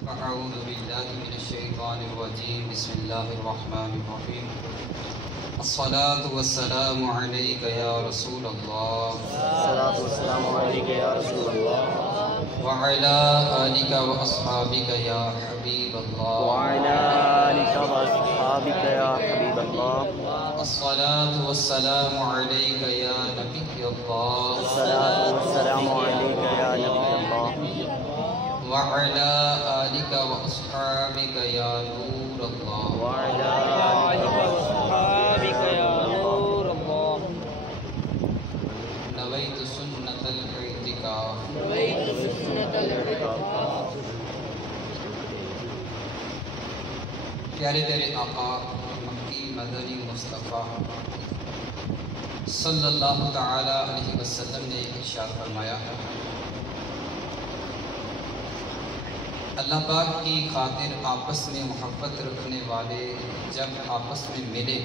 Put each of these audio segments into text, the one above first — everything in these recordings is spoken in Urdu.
أعوذ بالله من الشيطان الرجيم بسم الله الرحمن الرحيم الصلاة والسلام عليك يا رسول الله الصلاة والسلام عليك يا رسول الله وعلى آلك وأصحابك يا حبيب الله وعلى آلك وأصحابك يا حبيب الله الصلاة والسلام عليك يا نبي الله الصلاة والسلام عليك يا نبي الله وعلى آلك وأصحابك يا نور الله وعلى آلك وأصحابك يا نور الله نويت سنة الاعتكاف نويت سنة الاعتكاف پیارے پیارے آقا مکی مدنی مصطفیٰ صلی اللہ تعالی علیہ وسلم نے ارشاد فرمایا اللہ پاک کی خاطر آپس میں محبت رکھنے والے جب آپس میں ملے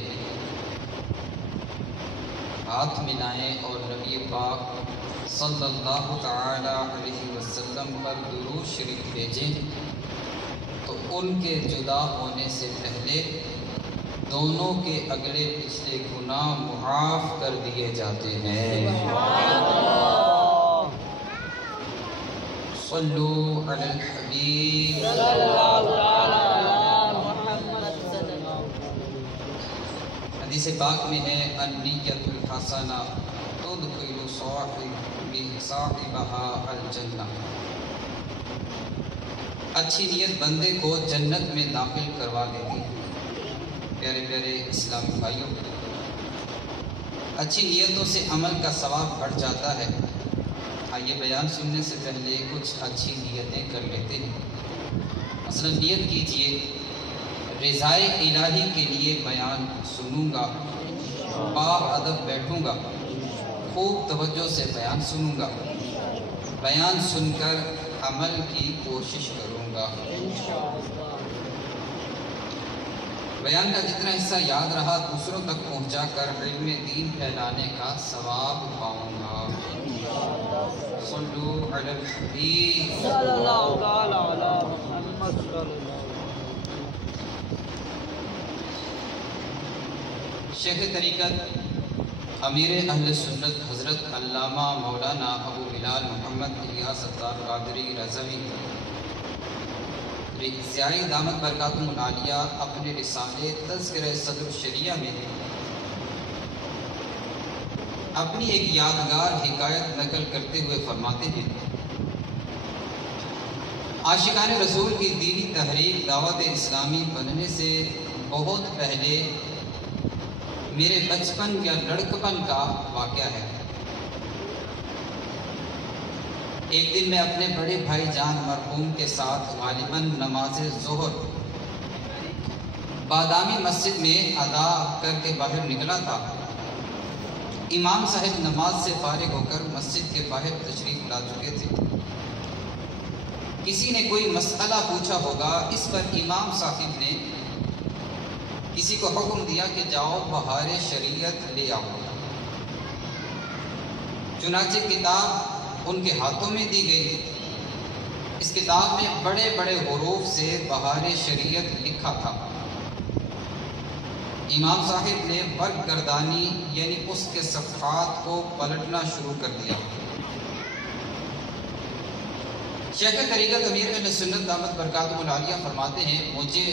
ہاتھ ملائیں اور نبی پاک صلی اللہ تعالی علیہ وسلم پر درود شریف بھیجیں تو ان کے جدا ہونے سے پہلے دونوں کے اگلے پچھلے گناہ معاف کر دیے جاتے ہیں صلو علی الحبیب صلی اللہ علی محمد صلی اللہ حدیث پاک میں ہے النیت الحسنہ تدخل صاحبها الجنہ اچھی نیت بندے کو جنت میں داخل کروا دیتی ہے پیارے پیارے اسلامی بھائیوں اچھی نیتوں سے عمل کا ثواب بڑھ جاتا ہے آئیے بیان سننے سے پہلے کچھ اچھی نیتیں کر لیتے ہیں مثلا نیت کیجئے رضائے الہی کے لیے بیان سنوں گا با ادب بیٹھوں گا خوب توجہ سے بیان سنوں گا بیان سن کر عمل کی کوشش کروں گا بیان کا جتنا حصہ یاد رہا دوسروں تک پہنچا کر علم دین پھیلانے کا ثواب پاؤں گا صلو علی الحبیب صلی اللہ علی محمد صلی اللہ شیخ طریقت امیر اہل سنت حضرت علامہ مولانا ابو بلال محمد الیاس ستار قادری رضوی رضائی دامت برکاتہم العالیہ اپنے رسالے تذکرہ صدر الشریعہ میں اپنی ایک یادگار حکایت نقل کرتے ہوئے فرماتے ہیں عاشقان رسول کی دینی تحریک دعوت اسلامی بننے سے بہت پہلے میرے بچپن یا لڑکپن کا واقعہ ہے ایک دن میں اپنے بڑے بھائی جان مرحوم کے ساتھ غالباً نماز ظہر بادامی مسجد میں ادا کر کے باہر نکلا تھا امام صاحب نماز سے فارغ ہو کر مسجد کے باہر تشریف لا چکے تھے کسی نے کوئی مسئلہ پوچھا ہوگا اس پر امام صاحب نے کسی کو حکم دیا کہ جاؤ بہار شریعت لے آؤ چنانچہ کتاب ان کے ہاتھوں میں دی گئی اس کتاب میں بڑے بڑے حروف سے بہار شریعت لکھا تھا امام صاحب نے برق گردانی یعنی اس کے صفحات کو پلٹنا شروع کر دیا شیخ طریقت امیر اہل سنت دامت برکاتہم العالیہ فرماتے ہیں مجھے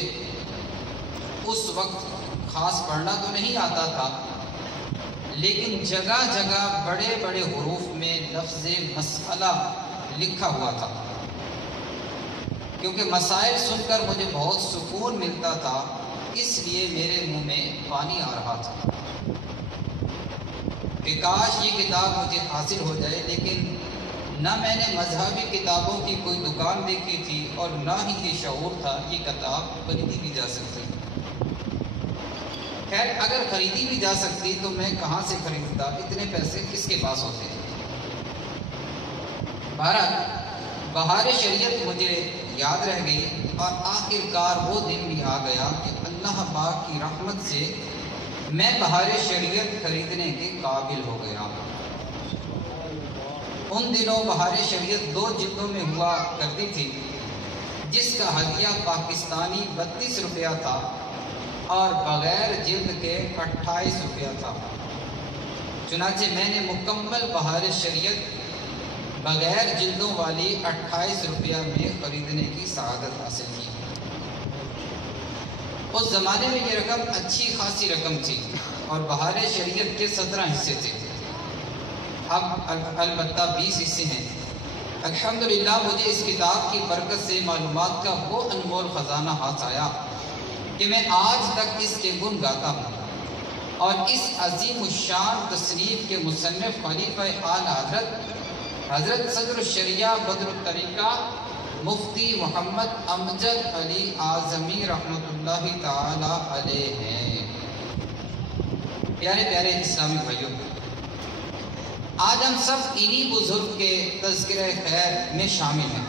اس وقت خاص پڑھنا تو نہیں آتا تھا لیکن جگہ جگہ بڑے بڑے حروف میں لفظ مسئلہ لکھا ہوا تھا کیونکہ مسائل سن کر مجھے بہت سکون ملتا تھا اس لیے میرے منہ میں پانی آ رہا تھا کہ کاش یہ کتاب مجھے حاصل ہو جائے لیکن نہ میں نے مذہبی کتابوں کی کوئی دکان دیکھی تھی اور نہ ہی یہ شعور تھا یہ کتاب خریدی بھی جا سکتی خیر اگر خریدی بھی جا سکتی تو میں کہاں سے خریدتا اتنے پیسے کس کے پاس ہوتے بہرحال بہار شریعت مجھے یاد رہ گئی اور آخر کار وہ دن بھی آ گیا کہ اللہ پاک کی رحمت سے میں بہار شریعت خریدنے کے قابل ہو گیا ان دنوں بہار شریعت 2 جلدوں میں ہوا کرتی تھی جس کا ہدیہ پاکستانی 32 روپیہ تھا اور بغیر جلد کے 28 روپیہ تھا۔ چنانچہ میں نے مکمل بہار شریعت بغیر جلدوں والی 28 روپیہ میں خریدنے کی سعادت حاصل کی۔ اس زمانے میں یہ رقم اچھی خاصی رقم تھی اور بہار شریعت کے 17 حصے تھے، اب البتہ 20 حصے ہیں۔ الحمدللہ مجھے اس کتاب کی برکت سے معلومات کا وہ انمول خزانہ ہاتھ آیا کہ میں آج تک اس کے گن گاتا ہوں، اور اس عظیم الشان تصنیف کے مصنف خلیفہ اعلی حضرت صدر الشریعہ بدر الطریقہ مفتی محمد امجد علی اعظمی رحمۃ اللہ تعالی علیہ ہیں۔ پیارے پیارے اسلامی بھائیوں، آج ہم سب انہی بزرگ کے تذکرہ خیر میں شامل ہیں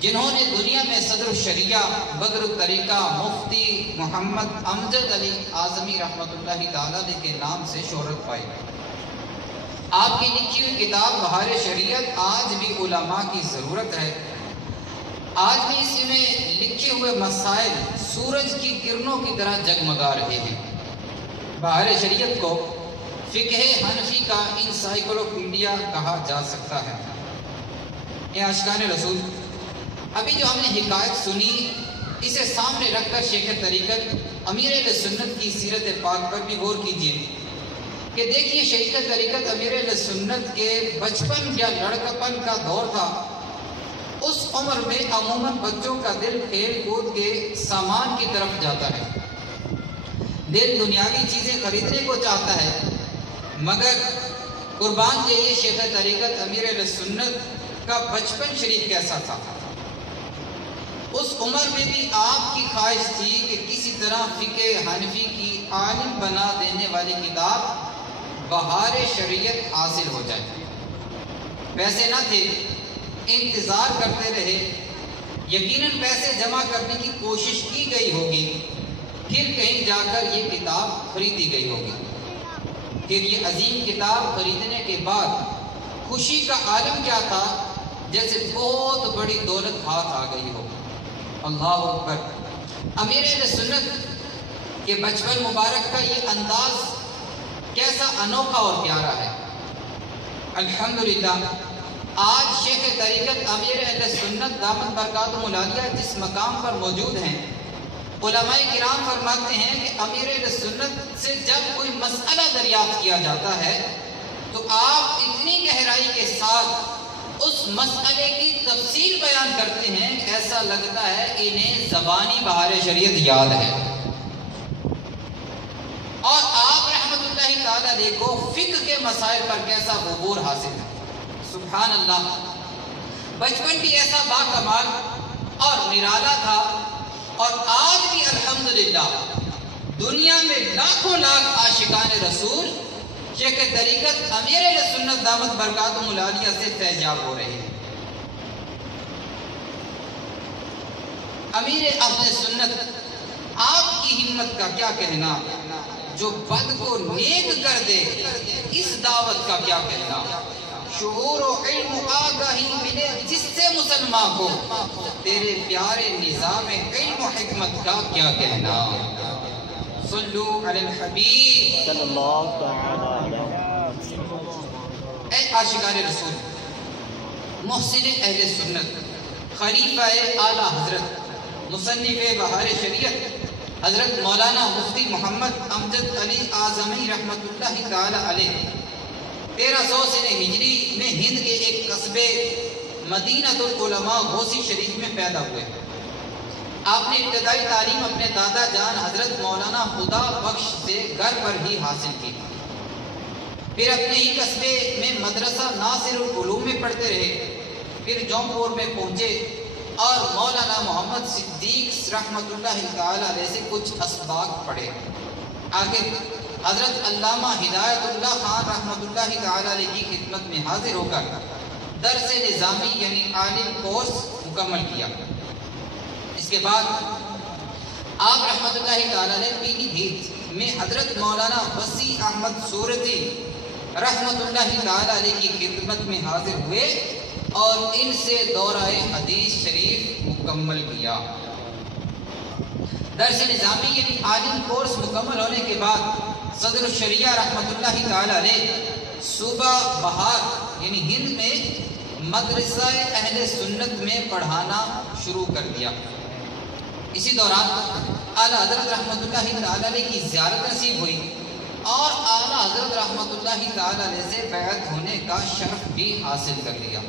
جنہوں نے دنیا میں صدر الشریعہ بدر الطریقہ مفتی محمد امجد علی اعظمی رحمۃ اللہ تعالی کے نام سے شہرت پائی۔ آپ کی لکھی ہوئی کتاب بہار شریعت آج بھی علماء کی ضرورت ہے۔ آج بھی اس میں لکھے ہوئے مسائل سورج کی کرنوں کی طرح جگمگا رہے ہیں۔ بہار شریعت کو فقہ حنفی کا انسائیکلوپیڈیا کہا جا سکتا ہے۔ اے عاشقان رسول، ابھی جو ہم نے حکایت سنی، اسے سامنے رکھ کر شیخ طریقت امیر اہل سنت کی سیرت پاک پر بھی غور کیجیے کہ دیکھیے شیخ طریقت امیر اہل سنت کے بچپن یا لڑکپن کا دور تھا۔ اس عمر میں عموماً بچوں کا دل کھیل کود کے سامان کی طرف جاتا ہے، دل دنیاوی چیزیں خریدنے کو چاہتا ہے، مگر قربان جائیے شیخ طریقت امیر اہل سنت کا بچپن شریف کیسا تھا۔ اس عمر میں بھی آپ کی خواہش تھی کہ کسی طرح فقہ حنفی کی عالم بنا دینے والی کتاب بہار شریعت حاصل ہو جائے۔ پیسے نہ تھے، انتظار کرتے رہے، یقیناً پیسے جمع کرنے کی کوشش کی گئی ہوگی، پھر کہیں جا کر یہ کتاب خریدی گئی ہوگی۔ پھر یہ عظیم کتاب خریدنے کے بعد خوشی کا عالم کیا تھا، جیسے بہت بڑی دولت ہاتھ آ گئی ہو۔ اللہ اکبر! امیر اہل سنت کے بچپن مبارک کا یہ انداز کیسا انوکھا اور پیارا ہے۔ الحمدللہ آج شیخ طریقت امیر اہل سنت دامت برکاتہم العالیہ جس مقام پر موجود ہیں، علماء کرام فرماتے ہیں کہ امیر اہل سنت سے جب کوئی مسئلہ دریافت کیا جاتا ہے تو آپ اتنی گہرائی کے ساتھ اس مسئلے کی تفصیل بیان کرتے ہیں، ایسا لگتا ہے انہیں زبانی بہار شریعت یاد ہے۔ اور آپ رحمت اللہ تعالی علیہ کو فقہ کے مسائل پر کیسا عبور حاصل ہے، سبحان اللہ! بچپن بھی ایسا با کمال اور نرالا تھا، اور آج بھی الحمدللہ دنیا میں لاکھوں لاکھ عاشقان رسول شیخ طریقت امیر اہل سنت دامت برکاتہم العالیہ سے فیضیاب ہو رہے ہیں۔ امیر اہل سنت، آپ کی ہمت کا کیا کہنا، جو بد کو نیک کر دے، اس دعوت کا کیا کہنا، شعور و علم و آگاہی ملے جس سے مسلمان کو، تیرے پیارے نظام علم و حکمت کا کیا کہنا۔ صلو علی الحبیب صلی اللہ علیہ وسلم۔ اے عاشقان رسول، محسن اہل سنت، خلیفہ اعلی حضرت مصنف بہار شریعت حضرت مولانا مفتی محمد امجد علی اعظمی رحمۃ اللہ تعالی علیہ 1300 سنہ ہجری میں ہند کے ایک قصبے مدینہ العلماء غوثی شریف میں پیدا ہوئے۔ آپ نے ابتدائی تعلیم اپنے دادا جان حضرت مولانا خدا بخش سے گھر پر ہی حاصل کی، پھر اپنے ہی قصبے میں مدرسہ ناصر العلوم میں پڑھتے رہے، پھر جونپور میں پہنچے اور مولانا محمد صدیق رحمۃ اللہ تعالی علیہ سے کچھ اسباق پڑھے۔ آخر حضرت علامہ ہدایت اللہ خان رحمۃ اللہ تعالی علیہ کی خدمت میں حاضر ہو کر درس نظامی یعنی عالم کورس مکمل کیا۔ اس کے بعد آپ رحمۃ اللہ تعالی علیہ پیلی بھیت میں حضرت مولانا وسیع احمد صورتی رحمۃ اللہ تعالی علیہ کی خدمت میں حاضر ہوئے اور ان سے دورہ حدیث شریف مکمل کیا۔ درس نظامی یعنی عالم کورس مکمل ہونے کے بعد صدر الشریعہ رحمۃ اللہ تعالی علیہ صوبہ بہار یعنی ہند میں مدرسہ اہل سنت میں پڑھانا شروع کر دیا۔ اسی دوران اعلیٰ حضرت رحمۃ اللہ تعالی علیہ کی زیارت نصیب ہوئی اور اعلیٰ حضرت رحمۃ اللہ تعالی علیہ سے بیعت ہونے کا شرف بھی حاصل کر لیا۔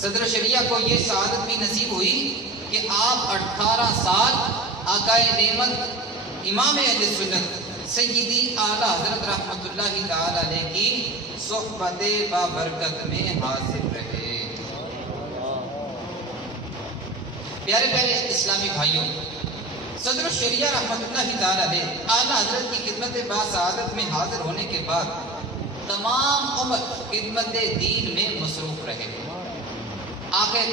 صدر شریعہ کو یہ سعادت بھی نصیب ہوئی کہ آپ 18 سال آقائے نعمت امام اہل سنت سیدی اعلیٰ حضرت رحمۃ اللہ تعالی علیہ کی صحبت بابرکت میں حاضر رہے۔ پیارے پیارے اسلامی بھائیوں، صدر الشریعہ رحمۃ اللہ تعالی علیہ اعلیٰ حضرت کی خدمت باسعادت میں حاضر ہونے کے بعد تمام عمر خدمت دین میں مصروف رہے۔ آخر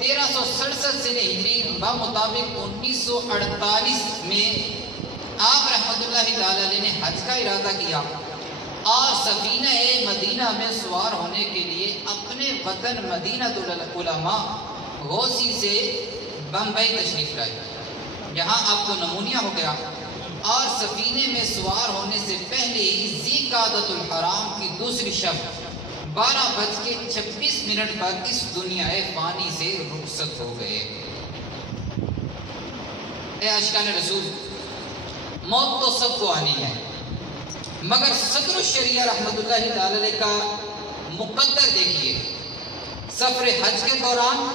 1367 سے ہجری بمطابق 1948 میں آپ رحمۃ اللہ تعالی علیہ نے حج کا ارادہ کیا اور سفینہ مدینہ میں سوار ہونے کے لیے اپنے وطن مدینہ العلماء غوثی سے بمبئی تشریف لائے، جہاں آپ کو نمونیا ہو گیا اور سفینے میں سوار ہونے سے پہلے ہی ذی قعدۃ الحرام کی دوسری شب 12:26 پر اس دنیا فانی سے رخصت ہو گئے۔ اے عاشقان رسول، موت تو سب کو آنی ہے، مگر صدر الشریعہ رحمۃ اللہ تعالی علیہ کا مقدر دیکھیے۔ سفر حج کے دوران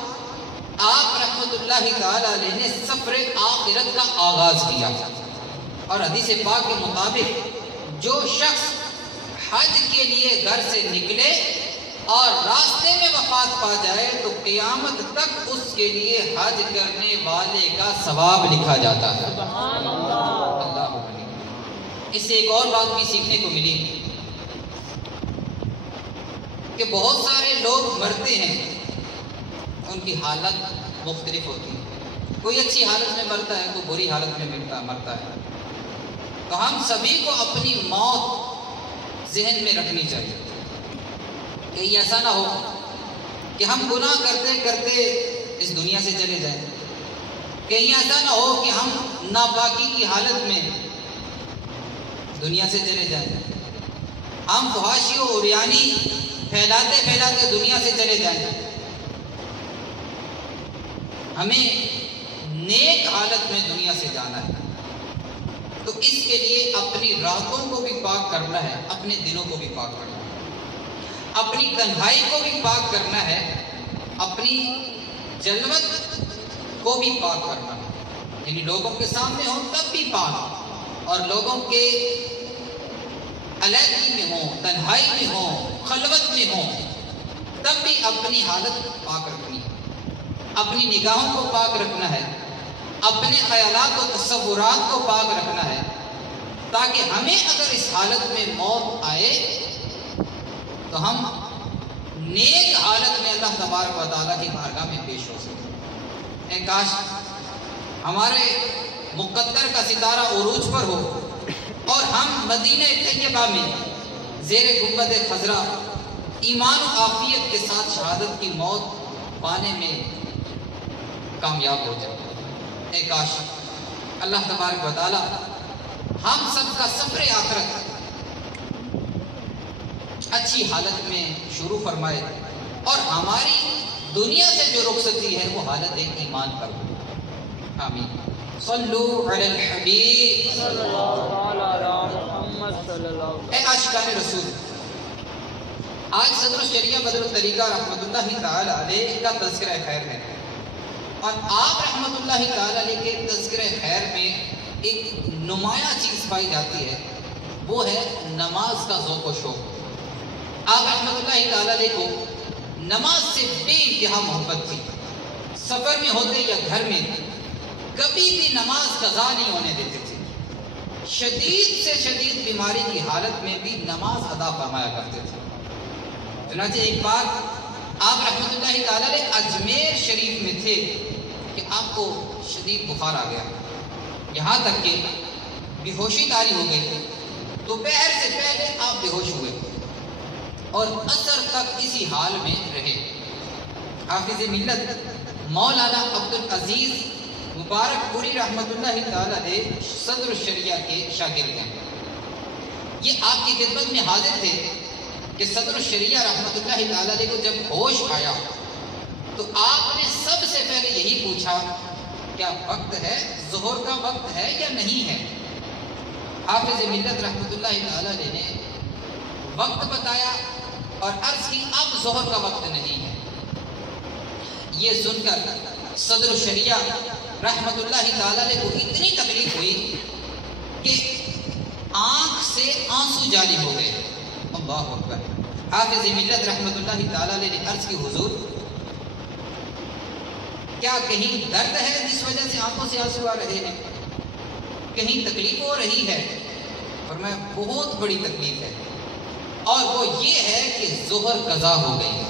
آپ رحمۃ اللہ تعالی علیہ نے سفر آخرت کا آغاز کیا، اور حدیث پاک کے مطابق جو شخص حج کے لیے گھر سے نکلے اور راستے میں وفات پا جائے تو قیامت تک اس کے لیے حج کرنے والے کا ثواب لکھا جاتا ہے۔ اللہ اس سے ایک اور بات بھی سیکھنے کو ملی کہ بہت سارے لوگ مرتے ہیں، ان کی حالت مختلف ہوتی ہے، کوئی اچھی حالت میں مرتا ہے، کوئی بری حالت میں مرتا ہے۔ تو ہم سبھی کو اپنی موت ذہن میں رکھنی چاہیے، کہیں ایسا نہ ہو کہ ہم گناہ کرتے کرتے اس دنیا سے چلے جائیں، کہیں ایسا نہ ہو کہ ہم ناپاکی کی حالت میں دنیا سے چلے جائیں، ہم فحاشی و عریانی پھیلاتے پھیلاتے دنیا سے چلے جائیں۔ ہمیں نیک حالت میں دنیا سے جانا ہے، تو اس کے لیے اپنی راتوں کو بھی پاک کرنا ہے، اپنے دنوں کو بھی پاک کرنا ہے، اپنی تنہائی کو بھی پاک کرنا ہے، اپنی جلوت کو بھی پاک کرنا ہے، یعنی لوگوں کے سامنے ہوں تب بھی پاک، اور لوگوں کے علیحدگی میں ہوں، تنہائی میں ہوں، خلوت میں ہوں، تب بھی اپنی حالت پاک رکھنی ہے، اپنی نگاہوں کو پاک رکھنا ہے، اپنے خیالات و تصورات کو پاک رکھنا ہے، تاکہ ہمیں اگر اس حالت میں موت آئے تو ہم نیک حالت میں اللہ تبارک و تعالیٰ کی بارگاہ میں پیش ہو سکیں۔ اے کاش ہمارے مقدر کا ستارہ عروج پر ہو اور ہم مدینہ طیبہ میں زیر گنبد خضرا ایمان و عافیت کے ساتھ شہادت کی موت پانے میں کامیاب ہو جائے۔ اے کاش اللہ تبارک و تعالی ہم سب کا سفر آخرت اچھی حالت میں شروع فرمائے اور ہماری دنیا سے جو رخصتی ہے وہ حالت ایمان پر ہو۔ آمین۔ صلو علی الحبیب اے عاشقان رسول، آج صدر الشریعہ بدر الطریقہ رحمۃ اللہ تعالی علیہ کا تذکرہ خیر ہے، اور آپ رحمۃ اللہ تعالی علیہ کے تذکرہ خیر میں ایک نمایاں چیز پائی جاتی ہے، وہ ہے نماز کا ذوق و شوق۔ آپ رحمۃ اللہ تعالی علیہ کو نماز سے بے انتہا محبت تھی، سفر میں ہوتے یا گھر میں کبھی بھی نماز قضا نہیں ہونے دیتے تھے، شدید سے شدید بیماری کی حالت میں بھی نماز ادا فرمایا کرتے تھے۔ چنانچہ ایک بار آپ رحمۃ اللہ تعالی علیہ اجمیر شریف میں تھے کہ آپ کو شدید بخار آ گیا، یہاں تک کہ بے ہوشی طاری ہو گئی، دوپہر سے پہلے آپ بے ہوش ہوئے اور عصر تک اسی حال میں رہے۔ حافظ ملت مولانا عبدالعزیز مبارک پوری رحمۃ اللہ تعالی علیہ صدر الشریعہ کے شاگرد ہیں. یہ آپ کی خدمت میں حاضر تھے کہ صدر الشریعہ رحمۃ اللہ تعالی علیہ کو جب ہوش آیا تو آپ نے سب سے پہلے یہی پوچھا کیا وقت ہے، ظہر کا وقت ہے یا نہیں ہے؟ حافظ ملت رحمۃ اللہ تعالی علیہ نے وقت بتایا اور عرض کی اب ظہر کا وقت نہیں ہے. یہ سن کر صدر الشریعہ رحمۃ اللہ تعالی علیہ کو اتنی تکلیف ہوئی کہ آنکھ سے آنسو جاری ہو گئے. اللہ اکبر. حافظ ملت رحمۃ اللہ تعالی علیہ نے عرض کی حضور کیا کہیں درد ہے جس وجہ سے آنکھوں سے آنسو آ رہے ہیں، کہیں تکلیف ہو رہی ہے؟ فرمایا بہت بڑی تکلیف ہے اور وہ یہ ہے کہ ظہر قضا ہو گئی.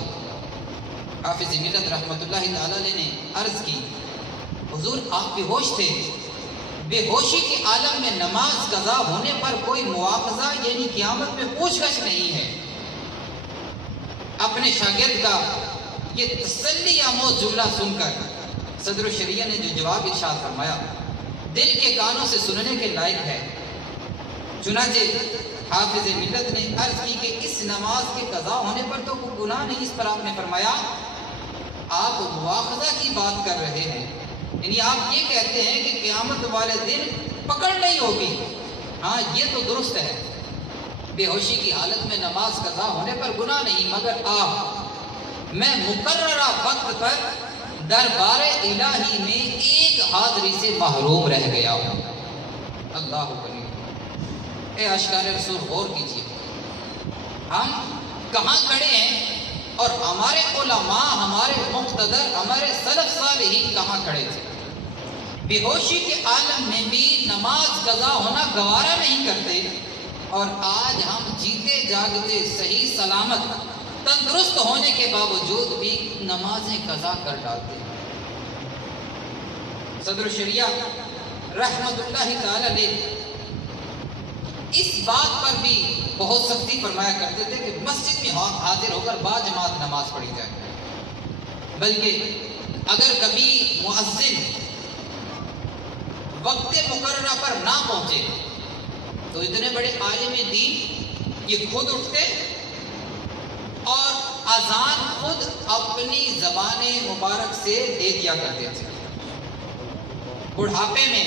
حافظ ملت رحمۃ اللہ تعالی علیہ نے عرض کی حضور آپ بے ہوش تھے، بے ہوشی کے عالم میں نماز قضا ہونے پر کوئی مواخذہ یعنی قیامت میں پوچھ گچھ نہیں ہے. اپنے شاگرد کا یہ تسلی آموز جملہ سن کر صدر الشریعہ نے جو جواب ارشاد فرمایا دل کے کانوں سے سننے کے لائق ہے. چنانچہ حافظ ملت نے عرض کی کہ اس نماز کے قضا ہونے پر تو کوئی گناہ نہیں. اس پر آپ نے فرمایا آپ مواخذہ کی بات کر رہے ہیں، یعنی آپ یہ کہتے ہیں کہ قیامت والے دن پکڑ نہیں ہوگی. ہاں یہ تو درست ہے، بے ہوشی کی حالت میں نماز قضا ہونے پر گناہ نہیں، مگر آپ میں مقررہ وقت پر دربار الہی میں ایک حاضری سے محروم رہ گیا ہوں. اللہ کریم. اے اشکار رسول غور کیجیے، ہم کہاں کھڑے ہیں اور ہمارے علماء، ہمارے مقتدر، ہمارے سلف صالحین کہاں کھڑے تھے؟ بے ہوشی کے عالم میں بھی نماز قضا ہونا گوارا نہیں کرتے اور آج ہم جیتے جاگتے صحیح سلامت تندرست ہونے کے باوجود بھی نمازیں قضا کر ڈالتے ہیں. صدر الشریعہ رحمت اللہ تعالی علیہ اس بات پر بھی بہت سختی فرمایا کرتے تھے کہ مسجد میں حاضر ہو کر با جماعت نماز پڑھی جائے، بلکہ اگر کبھی مؤذن وقت مقررہ پر نہ پہنچے تو اتنے بڑے عالم دین یہ خود اٹھتے اور اذان خود اپنی زبان مبارک سے دے دیا کرتے تھے. بڑھاپے میں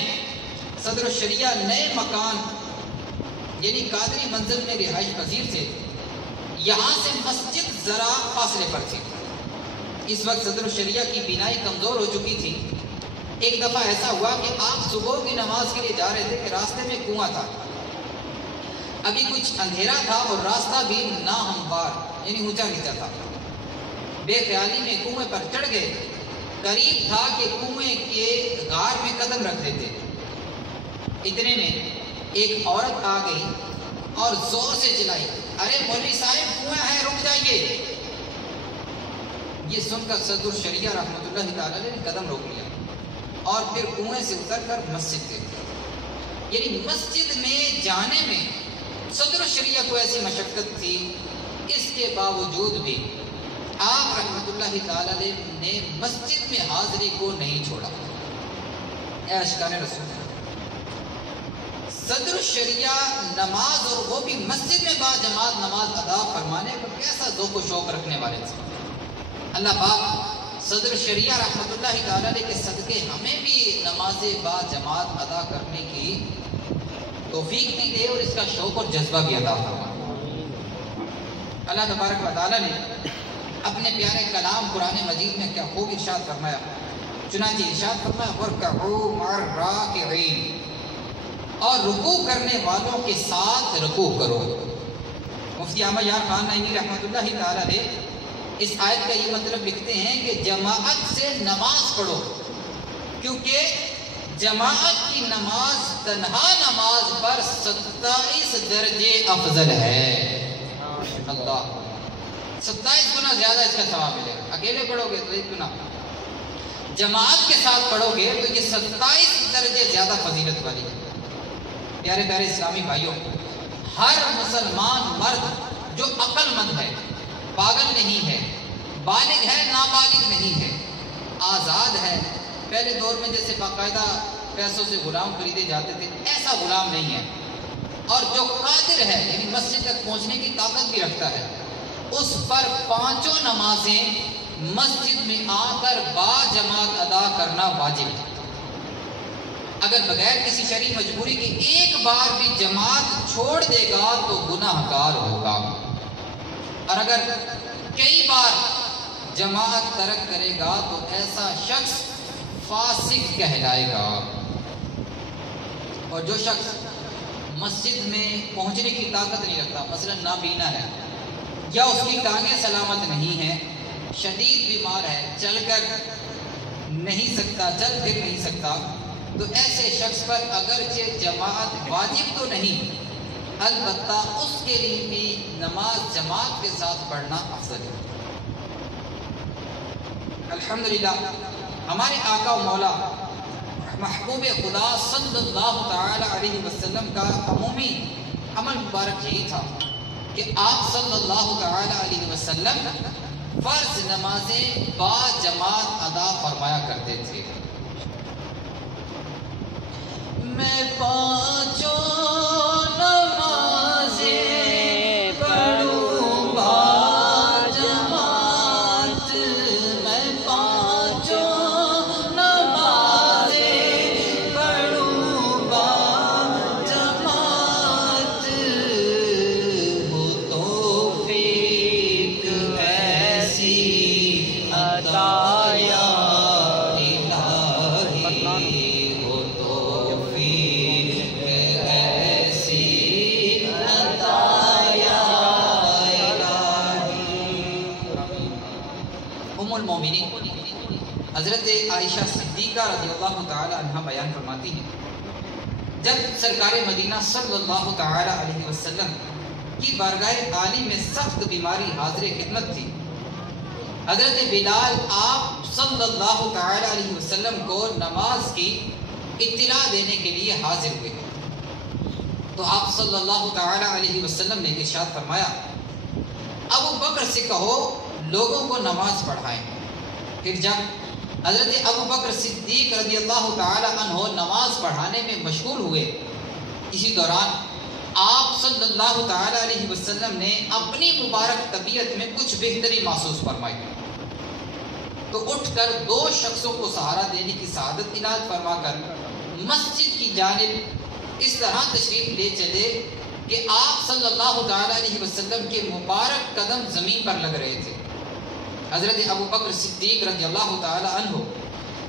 صدر الشریعہ نئے مکان یعنی قادری منزل میں رہائش پذیر تھے. یہاں سے مسجد ذرا فاصلے پر تھی. اس وقت صدر الشریعہ کی بینائی کمزور ہو چکی تھی. ایک دفعہ ایسا ہوا کہ آپ صبح کی نماز کے لیے جا رہے تھے کہ راستے میں کنواں تھا. ابھی کچھ اندھیرا تھا اور راستہ بھی ناہموار یعنی اونچا نیچا تھا. بے خیالی میں کنویں پر چڑھ گئے. قریب تھا کہ کنویں کے غار میں قدم رکھ دیتے. اتنے میں ایک عورت آ گئی اور زور سے چلائی، ارے مولوی صاحب کنواں ہے، رک جائیے. یہ سن کر صدر الشریعہ رحمۃ اللہ تعالی نے قدم روک لیا اور پھر کنویں سے اتر کر مسجد گئے. یعنی مسجد میں جانے میں صدر الشریعہ کو ایسی مشقت تھی، اس کے باوجود بھی آپ رحمۃ اللہ تعالی علیہ نے مسجد میں حاضری کو نہیں چھوڑا. اے اشکان رسول، صدر الشریعہ نماز اور وہ بھی مسجد میں با جماعت نماز ادا فرمانے پر کیسا ذوق و شوق رکھنے والے تھے. اللہ پاک صدر الشریعہ رحمۃ اللہ تعالی علیہ کے صدقے ہمیں بھی نماز با جماعت ادا کرنے کی توفیق بھی دے اور اس کا شوق اور جذبہ بھی ادا فرمائے. اللہ تبارک و تعالی نے اپنے پیارے کلام قرآن مجید میں کیا خوب ارشاد فرمایا. چنانچہ ارشاد فرمایا وَارْكَعُوا مَعَ الرَّاكِعِينَ، اور رکوع کرنے والوں کے ساتھ رکوع کرو. مفتی احمد یار خان نعیمی رحمۃ اللہ تعالی علیہ اس آیت کا یہ مطلب لکھتے ہیں کہ جماعت سے نماز پڑھو، کیونکہ جماعت کی نماز تنہا نماز پر 27 درجے افضل ہے. اللہ 27 گنا زیادہ اس کا ثواب ملے گا. اکیلے پڑھو گے تو 1 گنا، جماعت کے ساتھ پڑھو گے تو یہ 27 درجے زیادہ فضیلت والی ہے. پیارے پیارے اسلامی بھائیوں، ہر مسلمان مرد جو عقل مند ہے، پاگل نہیں ہے، بالغ ہے نابالغ نہیں ہے، آزاد ہے۔ پہلے دور میں جیسے باقاعدہ پیسوں سے غلام خریدے جاتے تھے، ایسا غلام نہیں ہے۔ اور جو قادر ہے یعنی مسجد تک پہنچنے کی طاقت بھی رکھتا ہے، اس پر 5 نمازیں مسجد میں آ کر با جماعت ادا کرنا واجب ہے۔ اگر بغیر کسی شرعی مجبوری کے ایک بار بھی جماعت چھوڑ دے گا تو گناہ گار ہوگا، اور اگر کئی بار جماعت ترک کرے گا تو ایسا شخص فاسق کہلائے گا۔ اور جو شخص مسجد میں پہنچنے کی طاقت نہیں رکھتا، مثلا نابینا ہے یا اس کی ٹانگیں سلامت نہیں ہیں، شدید بیمار ہے، چل کر نہیں سکتا، چل پھر نہیں سکتا، تو ایسے شخص پر اگرچہ جماعت واجب تو نہیں، البتہ اس کے لیے بھی نماز جماعت کے ساتھ پڑھنا افضل ہے۔ الحمدللہ ہمارے آقا و مولا محبوب خدا صلی اللہ تعالی علیہ وسلم کا عمومی عمل مبارک یہی تھا کہ آپ صلی اللہ تعالی علیہ وسلم فرض نمازیں با جماعت ادا فرمایا کرتے تھے۔ میں 5 نمازیں پڑھوں با جماعت، میں 5 نمازیں پڑھوں با جماعت، ہو توفیق ایسی عطا یا الہی، ہو توفیق ایسی عطا یا الہی۔ ام المومنین حضرت عائشہ صدیقہ رضی اللہ تعالی عنہ بیان فرماتی ہیں، جب سرکار مدینہ صلی اللہ تعالی علیہ وسلم کی بارگاہ عالی میں سخت بیماری حاضر خدمت تھی، حضرت بلال آپ صلی اللہ تعالی علیہ وسلم کو نماز کی اطلاع دینے کے لیے حاضر ہوئے، تو آپ صلی اللہ تعالی علیہ وسلم نے ارشاد فرمایا، ابو بکر سے کہو لوگوں کو نماز پڑھائیں۔ پھر جب حضرت ابو بکر صدیق رضی اللہ تعالی عنہ نماز پڑھانے میں مشغول ہوئے، اسی دوران آپ صلی اللہ تعالی علیہ وسلم نے اپنی مبارک طبیعت میں کچھ بہتری محسوس فرمائی، تو اٹھ کر 2 شخصوں کو سہارا دینے کی سعادت عنایت فرما کر مسجد کی جانب اس طرح تشریف لے چلے کہ آپ صلی اللہ تعالی علیہ وسلم کے مبارک قدم زمین پر لگ رہے تھے۔ حضرت ابو بکر صدیق رضی اللہ تعالی عنہ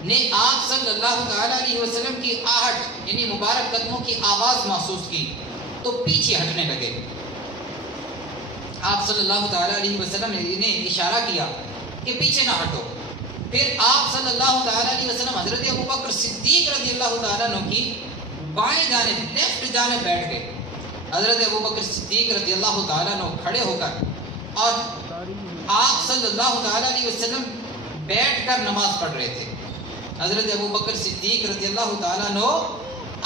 نے آپ صلی اللہ تعالی علیہ وسلم کی آہٹ یعنی مبارک قدموں کی آواز محسوس کی تو پیچھے ہٹنے لگے۔ آپ صلی اللہ تعالی علیہ وسلم نے انہیں اشارہ کیا کہ پیچھے نہ ہٹو۔ پھر آپ صلی اللہ تعالی علیہ وسلم حضرت ابو بکر صدیق رضی اللہ تعالیٰ عنہ کی بائیں جانب لیفٹ جانب بیٹھ گئے۔ حضرت ابو بکر صدیق رضی اللہ تعالیٰ عنہ کھڑے ہو کر اور آپ صلی اللہ تعالیٰ علیہ وسلم بیٹھ کر نماز پڑھ رہے تھے۔ حضرت ابو بکر صدیق رضی اللہ تعالیٰ عنہ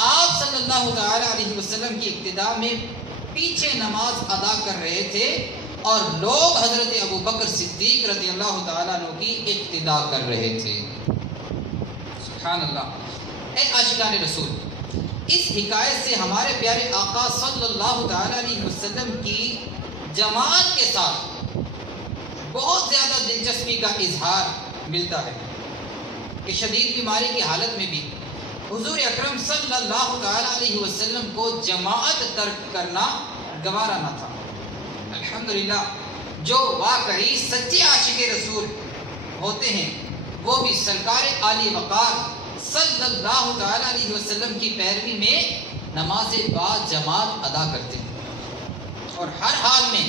آپ صلی اللہ تعالیٰ علیہ وسلم کی ابتدا میں پیچھے نماز ادا کر رہے تھے اور لوگ حضرت ابو بکر صدیق رضی اللہ تعالیٰ عنہ کی اقتدا کر رہے تھے۔ سبحان اللہ۔ اے عاشقان رسول، اس حکایت سے ہمارے پیارے آقا صلی اللہ تعالیٰ علیہ وسلم کی جماعت کے ساتھ بہت زیادہ دلچسپی کا اظہار ملتا ہے کہ شدید بیماری کی حالت میں بھی حضور اکرم صلی اللہ تعالیٰ علیہ وسلم کو جماعت ترک کرنا گوارا نہ تھا۔ الحمدللہ جو واقعی سچے عاشق رسول ہوتے ہیں وہ بھی سرکار عالی وقار صلی اللہ تعالیٰ علیہ وسلم کی پیروی میں نماز با جماعت ادا کرتے ہیں اور ہر حال میں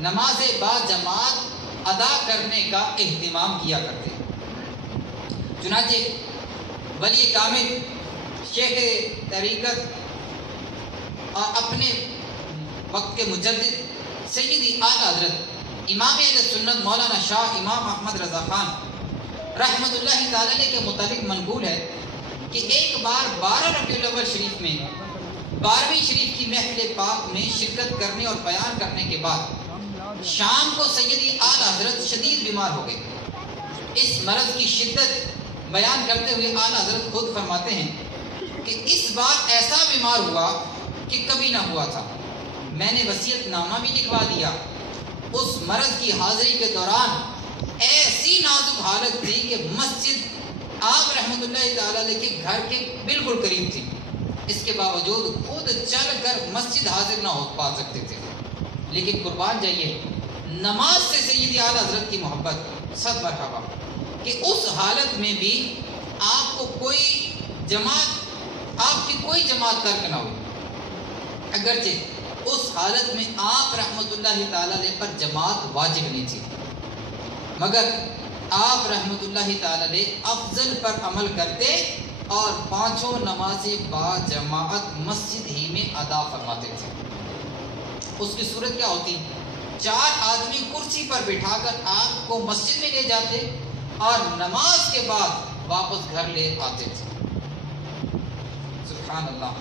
نماز با جماعت ادا کرنے کا اہتمام کیا کرتے ہیں۔ چنانچہ ولی کامل شیخ طریقت اور اپنے وقت کے مجدد سیدی اعلیٰ حضرت امام اہل سنت مولانا شاہ امام احمد رضا خان رحمۃ اللہ تعالی علیہ کے متعلق منقول ہے کہ ایک بار 12 ربیع الاول شریف میں 12ویں شریف کی محفل پاک میں شرکت کرنے اور بیان کرنے کے بعد شام کو سیدی اعلیٰ حضرت شدید بیمار ہو گئے. اس مرض کی شدت بیان کرتے ہوئے اعلیٰ حضرت خود فرماتے ہیں کہ اس بار ایسا بیمار ہوا کہ کبھی نہ ہوا تھا. میں نے وصیت نامہ بھی لکھوا دیا. اس مرض کی حاضری کے دوران ایسی نازک حالت تھی کہ مسجد آپ رحمۃ اللہ تعالی علیہ کے گھر کے بالکل قریب تھی. اس کے باوجود خود چل کر مسجد حاضر نہ ہو پا سکتے تھے. لیکن قربان جائیے نماز سے سیدی اعلیٰ حضرت کی محبت 100 مرتبہ کہ اس حالت میں بھی آپ کو کوئی جماعت، آپ کی کوئی جماعت ترک نہ ہوئی. اگرچہ اس حالت میں آپ رحمۃ اللہ تعالی علیہ پر جماعت واجب نہیں تھی، مگر آپ رحمۃ اللہ تعالی علیہ افضل پر عمل کرتے اور 5 نمازیں با جماعت مسجد ہی میں ادا فرماتے تھے. اس کی صورت کیا ہوتی؟ 4 آدمی کرسی پر بٹھا کر آپ کو مسجد میں لے جاتے اور نماز کے بعد واپس گھر لے آتے تھے. سبحان اللہ،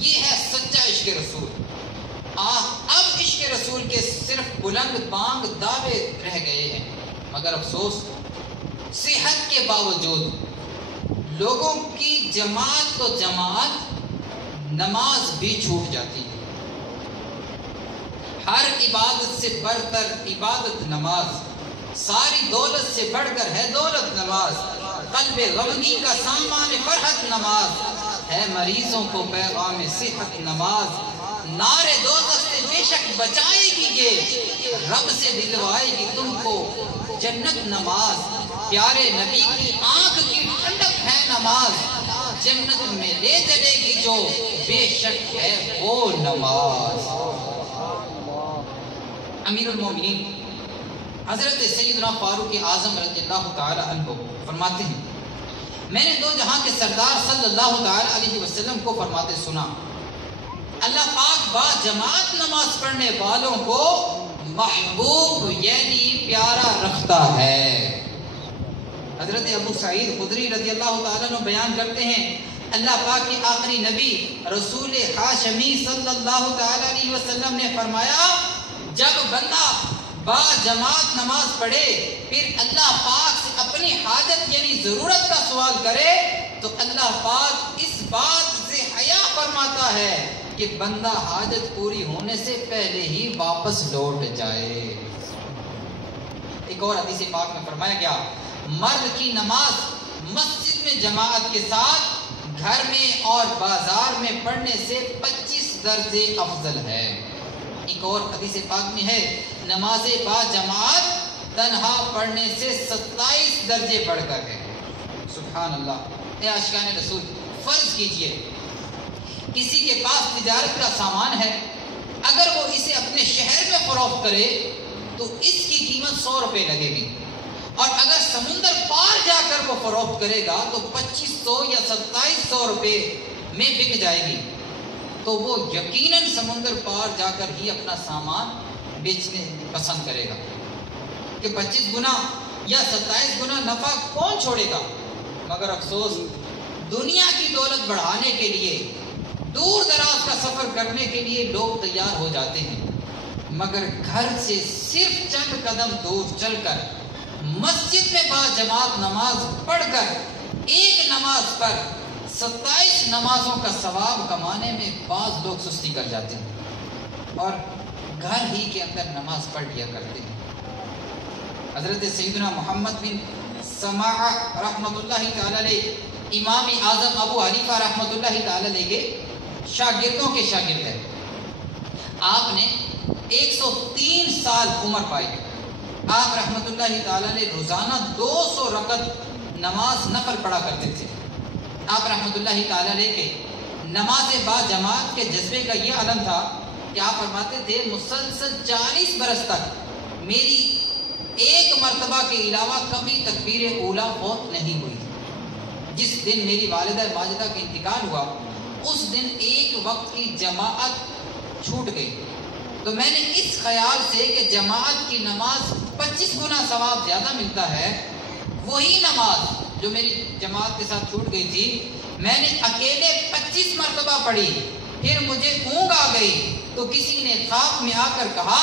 یہ ہے سچا عشق رسول. اب عشق رسول کے صرف بلند بانگ دعوے رہ گئے ہیں، مگر افسوس صحت کے باوجود لوگوں کی جماعت تو جماعت، نماز بھی چھوٹ جاتی ہے. ہر عبادت سے بڑھ کر عبادت نماز، ساری دولت سے بڑھ کر ہے دولت نماز. قلب غمگین کا سامان فرحت نماز ہے، مریضوں کو پیغام صحت نماز. نارے دوزخ سے بے شک بچائے گی یہ، رب سے دلوائے گی تم کو جنت نماز. پیارے نبی کی آنکھ کی ٹھنڈک ہے نماز، جنت میں لے چلے گی جو بے شک ہے وہ نماز. امیر المومنین حضرت سیدنا فاروق اعظم رضی اللہ تعالی عنہ فرماتے ہیں، میں نے 2 جہاں کے سردار صلی اللہ تعالی علیہ وسلم کو فرماتے سنا، اللہ پاک با جماعت نماز پڑھنے والوں کو محبوب یعنی پیارا رکھتا ہے. حضرت ابو سعید خدری رضی اللہ تعالیٰ عنہ بیان کرتے ہیں، اللہ پاک کے آخری نبی رسول ہاشمی صلی اللہ تعالیٰ علیہ وسلم نے فرمایا، جب بندہ با جماعت نماز پڑھے پھر اللہ پاک سے اپنی حاجت یعنی ضرورت کا سوال کرے تو اللہ پاک اس بات سے حیا فرماتا ہے کہ بندہ حاجت پوری ہونے سے پہلے ہی واپس لوٹ جائے. ایک اور حدیث پاک میں فرمایا گیا، مرد کی نماز مسجد میں جماعت کے ساتھ گھر میں اور بازار میں پڑھنے سے 25 درجے افضل ہے. ایک اور حدیث پاک میں ہے، نماز با جماعت تنہا پڑھنے سے 27 درجے بڑھ کر ہے. سبحان اللہ. اے عاشقان رسول، فرض کیجئے کسی کے پاس تجارت کا سامان ہے، اگر وہ اسے اپنے شہر میں فروخت کرے تو اس کی قیمت 100 روپے لگے گی، اور اگر سمندر پار جا کر وہ فروخت کرے گا تو 2500 یا 2700 روپے میں بک جائے گی. تو وہ یقیناً سمندر پار جا کر ہی اپنا سامان بیچنے پسند کرے گا کہ 25 گنا یا 27 گنا نفع کون چھوڑے گا. مگر افسوس دنیا کی دولت بڑھانے کے لیے دور دراز کا سفر کرنے کے لیے لوگ تیار ہو جاتے ہیں، مگر گھر سے صرف چند قدم دور چل کر مسجد میں با جماعت نماز پڑھ کر ایک نماز پر 27 نمازوں کا ثواب کمانے میں بعض لوگ سستی کر جاتے ہیں اور گھر ہی کے اندر نماز پڑھ لیا کرتے ہیں. حضرت سیدنا محمد بن سماع رحمۃ اللہ تعالی علیہ امام اعظم ابو حنیفہ رحمۃ اللہ تعالی علیہ کے شاگردوں کے شاگرد ہیں. آپ نے 103 سال عمر پائی. آپ رحمۃ اللہ تعالی علیہ روزانہ 200 رکعت نماز نفل پڑھا کرتے تھے. آپ رحمۃ اللہ تعالی علیہ کے نماز با جماعت کے جذبے کا یہ علم تھا کہ آپ فرماتے تھے، مسلسل 40 برس تک میری ایک مرتبہ کے علاوہ کبھی تکبیر اولا فوت نہیں ہوئی. جس دن میری والدہ ماجدہ کا انتقال ہوا اس دن ایک وقت کی جماعت چھوٹ گئی، تو میں نے اس خیال سے کہ جماعت کی نماز 25 گنا ثواب زیادہ ملتا ہے، وہی نماز جو میری جماعت کے ساتھ چھوٹ گئی تھی میں نے اکیلے 25 مرتبہ پڑھی. پھر مجھے اونگ آ گئی تو کسی نے خواب میں آ کر کہا